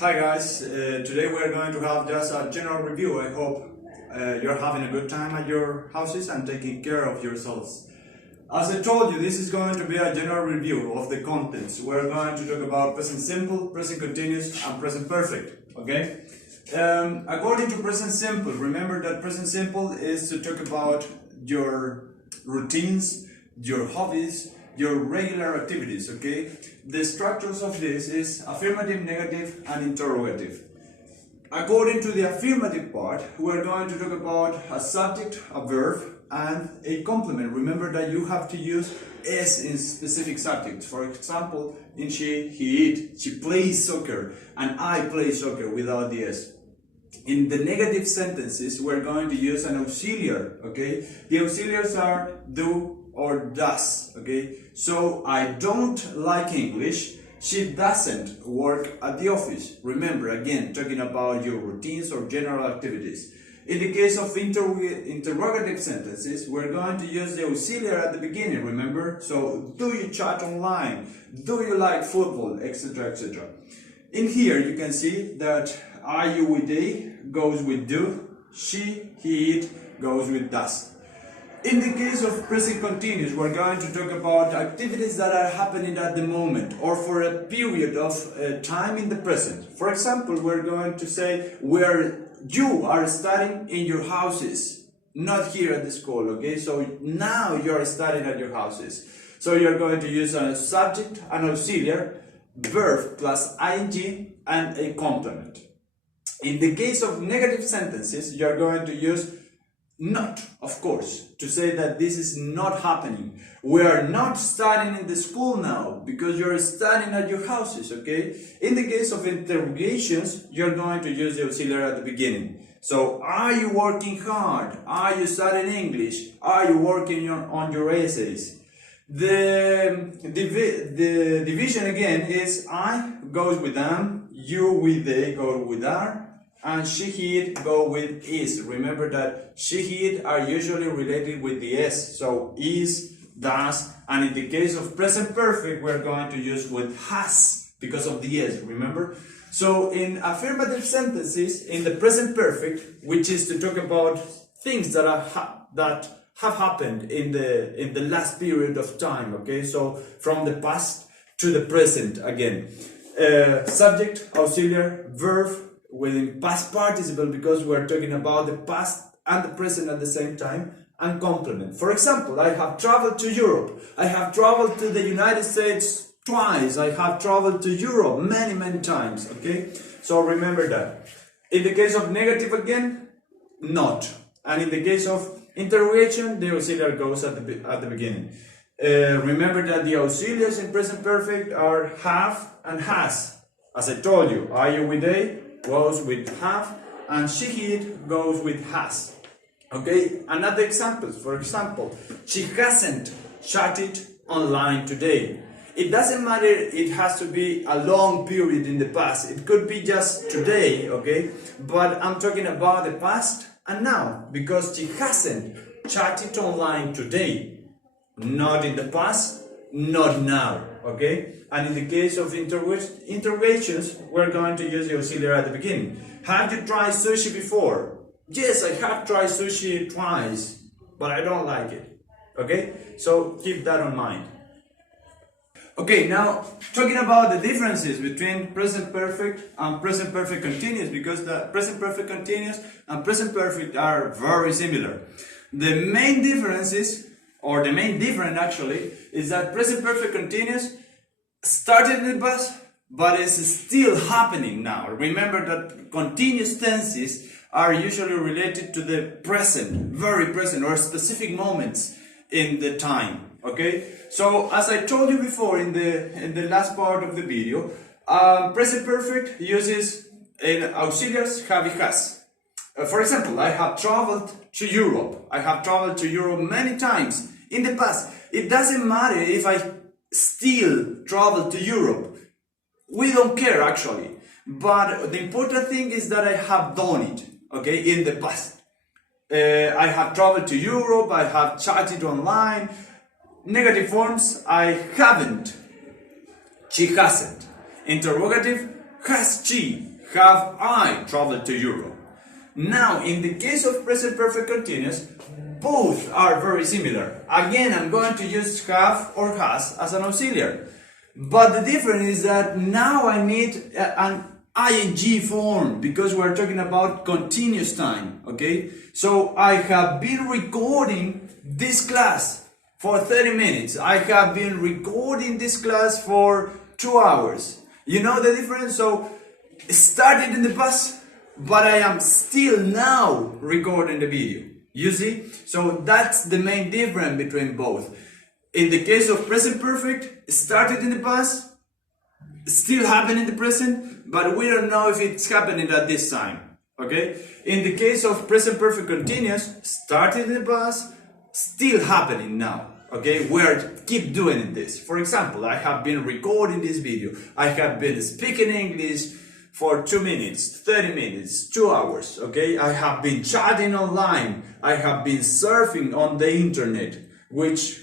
Hi guys, today we're going to have just a general review. I hope you're having a good time at your houses and taking care of yourselves. As I told you, this is going to be a general review of the contents. We're going to talk about present simple, present continuous and present perfect, okay? According to present simple, remember that present simple is to talk about your routines, your hobbies, your regular activities, okay? The structures of this is affirmative, negative, and interrogative. According to the affirmative part, we're going to talk about a subject, a verb, and a complement. Remember that you have to use S in specific subjects. For example, in she, he, it, she plays soccer, and I play soccer without the S. In the negative sentences, we're going to use an auxiliary, okay? The auxiliaries are do or does, okay? So I don't like English. She doesn't work at the office. Remember, again, talking about your routines or general activities. In the case of interrogative sentences, we're going to use the auxiliary at the beginning, remember? So, do you chat online? Do you like football? Etc, etc. In here, you can see that are you with they goes with do, she, he, it goes with does. In the case of present continuous, we're going to talk about activities that are happening at the moment or for a period of time in the present. For example, we're going to say where you are studying in your houses, not here at the school, okay? So now you're studying at your houses. So you're going to use a subject, an auxiliary, verb plus ing, and a complement. In the case of negative sentences, you're going to use not, of course, to say that this is not happening. We are not studying in the school now because you're studying at your houses, okay? In the case of interrogations, you're going to use the auxiliary at the beginning. So, are you working hard? Are you studying English? Are you working on your essays? The division again is I goes with am, you with they go with are, and she, he, it go with is. Remember that she, he, it are usually related with the s. So is, does, and in the case of present perfect, we're going to use with has because of the s. Remember? So in affirmative sentences, in the present perfect, which is to talk about things that have happened in the last period of time. Okay, so from the past to the present again. Subject, auxiliary, verb, within past participle because we're talking about the past and the present at the same time, and complement. For example, I have traveled to Europe. I have traveled to the United States twice. I have traveled to Europe many times, okay? So remember that. In the case of negative again, not. And in the case of interrogation, the auxiliary goes at the beginning. Remember that the auxiliaries in present perfect are have and has. As I told you, are you with they goes with have, and she, it goes with has. Okay, another examples. For example, she hasn't chatted online today. It doesn't matter, it has to be a long period in the past. It could be just today, okay? But I'm talking about the past and now, because she hasn't chatted online today. Not in the past, not now, okay? And in the case of interrogations, we're going to use the auxiliary at the beginning. Have you tried sushi before? Yes, I have tried sushi twice, but I don't like it, okay? So keep that in mind. Okay, now talking about the differences between present perfect and present perfect continuous, because the present perfect continuous and present perfect are very similar. The main differences, or the main difference actually, is that present perfect continuous started in the past, but it's still happening now. Remember that continuous tenses are usually related to the present, very present, or specific moments in the time. Okay, so as I told you before in the last part of the video, present perfect uses an auxiliaries have, has. For example, I have traveled to Europe. I have traveled to Europe many times in the past. It doesn't matter if I still travel to Europe. We don't care actually. But the important thing is that I have done it, okay, in the past. I have traveled to Europe, I have chatted online. Negative forms, I haven't. She hasn't. Interrogative, has she, have I traveled to Europe? Now, in the case of present perfect continuous, both are very similar. Again, I'm going to use have or has as an auxiliary. But the difference is that now I need an ing form because we're talking about continuous time, okay? So I have been recording this class for 30 minutes. I have been recording this class for 2 hours. You know the difference? So it started in the past, but I am still now recording the video. You see? So that's the main difference between both. In the case of present perfect, it started in the past, still happening in the present, but we don't know if it's happening at this time. Okay? In the case of present perfect continuous, started in the past, still happening now. Okay? We're keep doing this. For example, I have been recording this video. I have been speaking English for 2 minutes, 30 minutes, 2 hours. Okay? I have been chatting online. I have been surfing on the internet, which